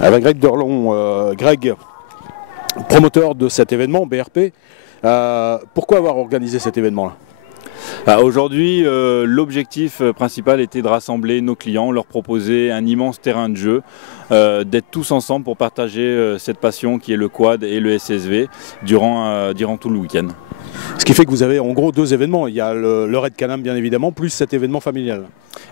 Avec Greg Derlon, Greg, promoteur de cet événement, BRP, pourquoi avoir organisé cet événement-là? Aujourd'hui, l'objectif principal était de rassembler nos clients, leur proposer un immense terrain de jeu, d'être tous ensemble pour partager cette passion qui est le quad et le SSV durant tout le week-end. Ce qui fait que vous avez en gros deux événements. Il y a le Raid Canam bien évidemment, plus cet événement familial.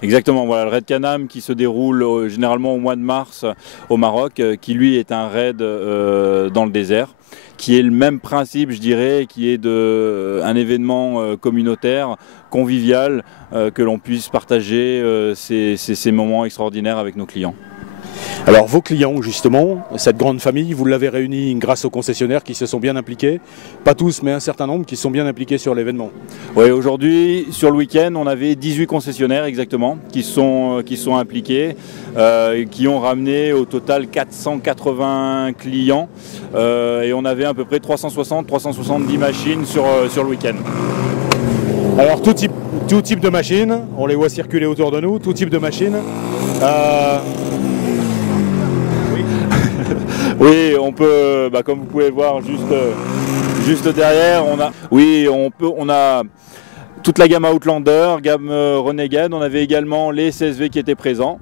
Exactement, voilà, le Raid Canam qui se déroule généralement au mois de mars au Maroc, qui lui est un raid dans le désert, qui est le même principe, je dirais, qui est un événement communautaire, convivial, que l'on puisse partager ces moments extraordinaires avec nos clients. Alors vos clients justement, cette grande famille, vous l'avez réunie grâce aux concessionnaires qui se sont bien impliqués, pas tous mais un certain nombre qui sont bien impliqués sur l'événement. Oui, aujourd'hui sur le week-end on avait 18 concessionnaires exactement qui sont impliqués, qui ont ramené au total 480 clients et on avait à peu près 360-370 machines sur le week-end. Alors tout type de machines, on les voit circuler autour de nous, tout type de machines. Oui, on peut, comme vous pouvez voir juste derrière, on a toute la gamme Outlander, gamme Renegade, on avait également les SSV qui étaient présents.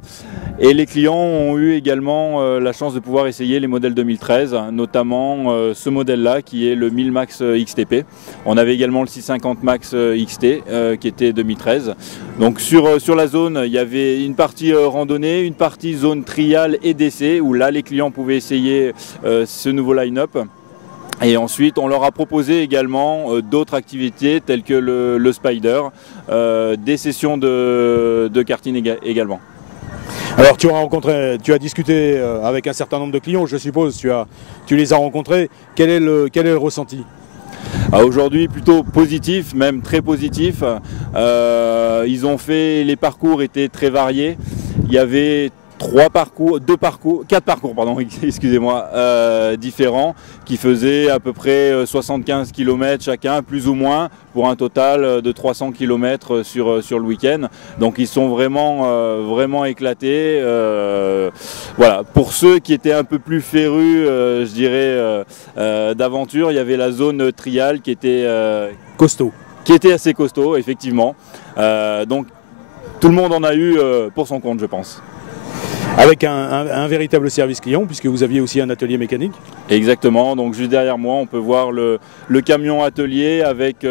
Et les clients ont eu également la chance de pouvoir essayer les modèles 2013, notamment ce modèle-là qui est le 1000 Max XTP. On avait également le 650 Max XT qui était 2013. Donc sur la zone, il y avait une partie randonnée, une partie zone trial et d'essai où là les clients pouvaient essayer ce nouveau line-up. Et ensuite, on leur a proposé également d'autres activités telles que le Spider, des sessions de karting également. Alors tu as discuté avec un certain nombre de clients, je suppose, tu les as rencontrés. Quel est le ressenti? Aujourd'hui plutôt positif, même très positif. Les parcours étaient très variés. Il y avait quatre parcours, excusez-moi, différents qui faisaient à peu près 75 km chacun, plus ou moins, pour un total de 300 km sur le week-end. Donc ils sont vraiment éclatés. Voilà. Pour ceux qui étaient un peu plus férus, je dirais, d'aventure, il y avait la zone trial qui était costaud. Qui était assez costaud, effectivement. Donc tout le monde en a eu pour son compte, je pense. Avec un véritable service client, puisque vous aviez aussi un atelier mécanique. Exactement, donc juste derrière moi on peut voir le camion atelier avec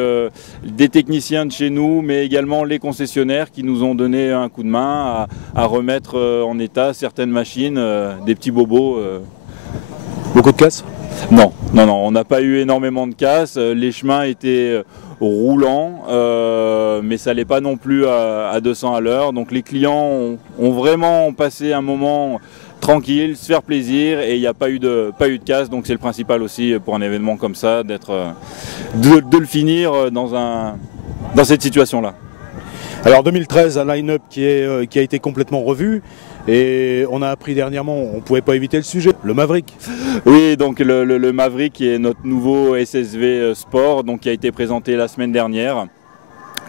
des techniciens de chez nous, mais également les concessionnaires qui nous ont donné un coup de main à remettre en état certaines machines, des petits bobos. Beaucoup de casse? Non, on n'a pas eu énormément de casse, les chemins étaient roulant, mais ça n'allait pas non plus à 200 à l'heure. Donc les clients ont vraiment passé un moment tranquille, se faire plaisir, et il n'y a pas eu de casse. Donc c'est le principal aussi pour un événement comme ça, de le finir dans cette situation-là. Alors 2013, un line-up qui a été complètement revu. Et on a appris dernièrement, on ne pouvait pas éviter le sujet, le Maverick. Oui, donc le Maverick qui est notre nouveau SSV Sport, donc qui a été présenté la semaine dernière,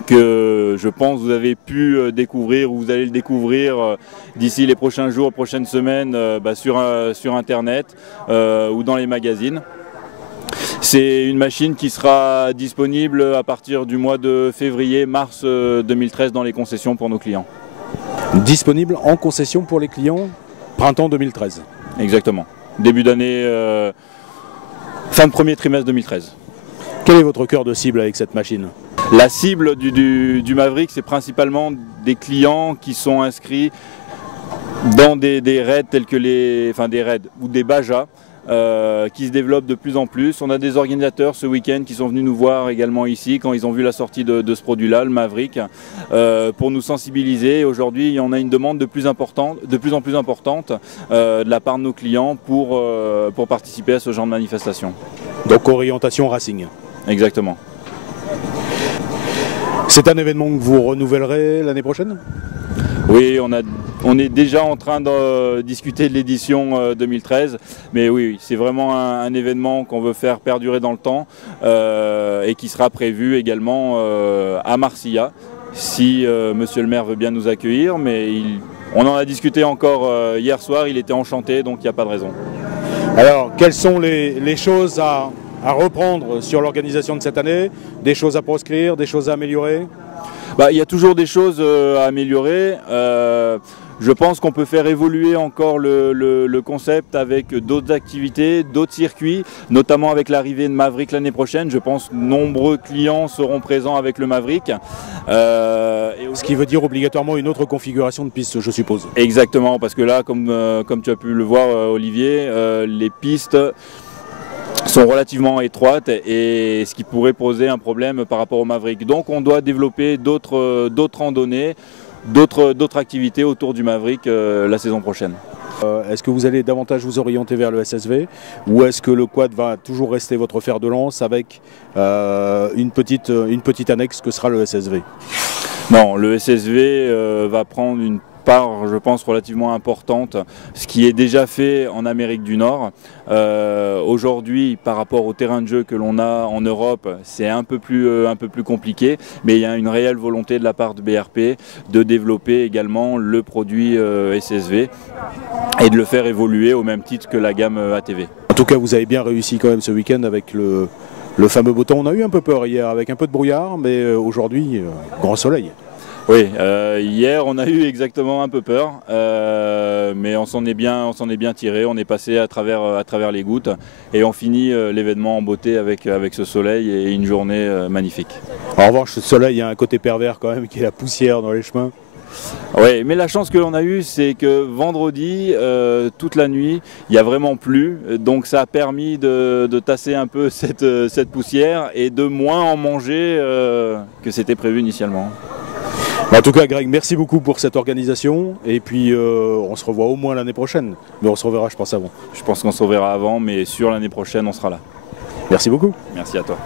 que je pense vous avez pu découvrir ou vous allez le découvrir d'ici les prochains jours, prochaines semaines sur Internet ou dans les magazines. C'est une machine qui sera disponible à partir du mois de février-mars 2013 dans les concessions pour nos clients. Disponible en concession pour les clients printemps 2013. Exactement. Début d'année, fin de premier trimestre 2013. Quel est votre cœur de cible avec cette machine? La cible du Maverick, c'est principalement des clients qui sont inscrits dans des raids tels que des raids ou des Baja. Qui se développent de plus en plus. On a des organisateurs ce week-end qui sont venus nous voir également ici quand ils ont vu la sortie de ce produit-là, le Maverick, pour nous sensibiliser. Aujourd'hui, il y en a une demande de plus en plus importante de la part de nos clients pour participer à ce genre de manifestation. Donc orientation racing. Exactement. C'est un événement que vous renouvellerez l'année prochaine? Oui, on est déjà en train de discuter de l'édition 2013, mais oui, c'est vraiment un événement qu'on veut faire perdurer dans le temps et qui sera prévu également à Marcilla, si Monsieur le maire veut bien nous accueillir, mais On en a discuté encore hier soir, il était enchanté, donc il n'y a pas de raison. Alors, quelles sont les choses à reprendre sur l'organisation de cette année? Des choses à proscrire, des choses à améliorer? Il y a toujours des choses à améliorer. Je pense qu'on peut faire évoluer encore le concept avec d'autres activités, d'autres circuits, notamment avec l'arrivée de Maverick l'année prochaine. Je pense que nombreux clients seront présents avec le Maverick. Ce qui veut dire obligatoirement une autre configuration de piste, je suppose. Exactement, parce que là, comme tu as pu le voir, Olivier, les pistes sont relativement étroites et ce qui pourrait poser un problème par rapport au Maverick. Donc on doit développer d'autres randonnées, d'autres activités autour du Maverick la saison prochaine. Est-ce que vous allez davantage vous orienter vers le SSV ou est-ce que le quad va toujours rester votre fer de lance avec une petite annexe que sera le SSV? Non, le SSV va prendre une part, je pense, relativement importante, ce qui est déjà fait en Amérique du Nord. Aujourd'hui, par rapport au terrain de jeu que l'on a en Europe, c'est un peu plus compliqué, mais il y a une réelle volonté de la part de BRP de développer également le produit SSV et de le faire évoluer au même titre que la gamme ATV. En tout cas, vous avez bien réussi quand même ce week-end avec le fameux beau temps. On a eu un peu peur hier avec un peu de brouillard, mais aujourd'hui, grand soleil. Oui, hier on a eu exactement un peu peur, mais on s'en est bien tiré, on est passé à travers les gouttes et on finit l'événement en beauté avec ce soleil et une journée magnifique. En revanche, ce soleil a un côté pervers quand même qui est la poussière dans les chemins. Oui, mais la chance que l'on a eue, c'est que vendredi, toute la nuit, il n'y a vraiment plu, donc ça a permis de tasser un peu cette poussière et de moins en manger que c'était prévu initialement. En tout cas, Greg, merci beaucoup pour cette organisation. Et puis, on se revoit au moins l'année prochaine. Mais on se reverra, je pense, avant. Je pense qu'on se reverra avant, mais sur l'année prochaine, on sera là. Merci beaucoup. Merci à toi.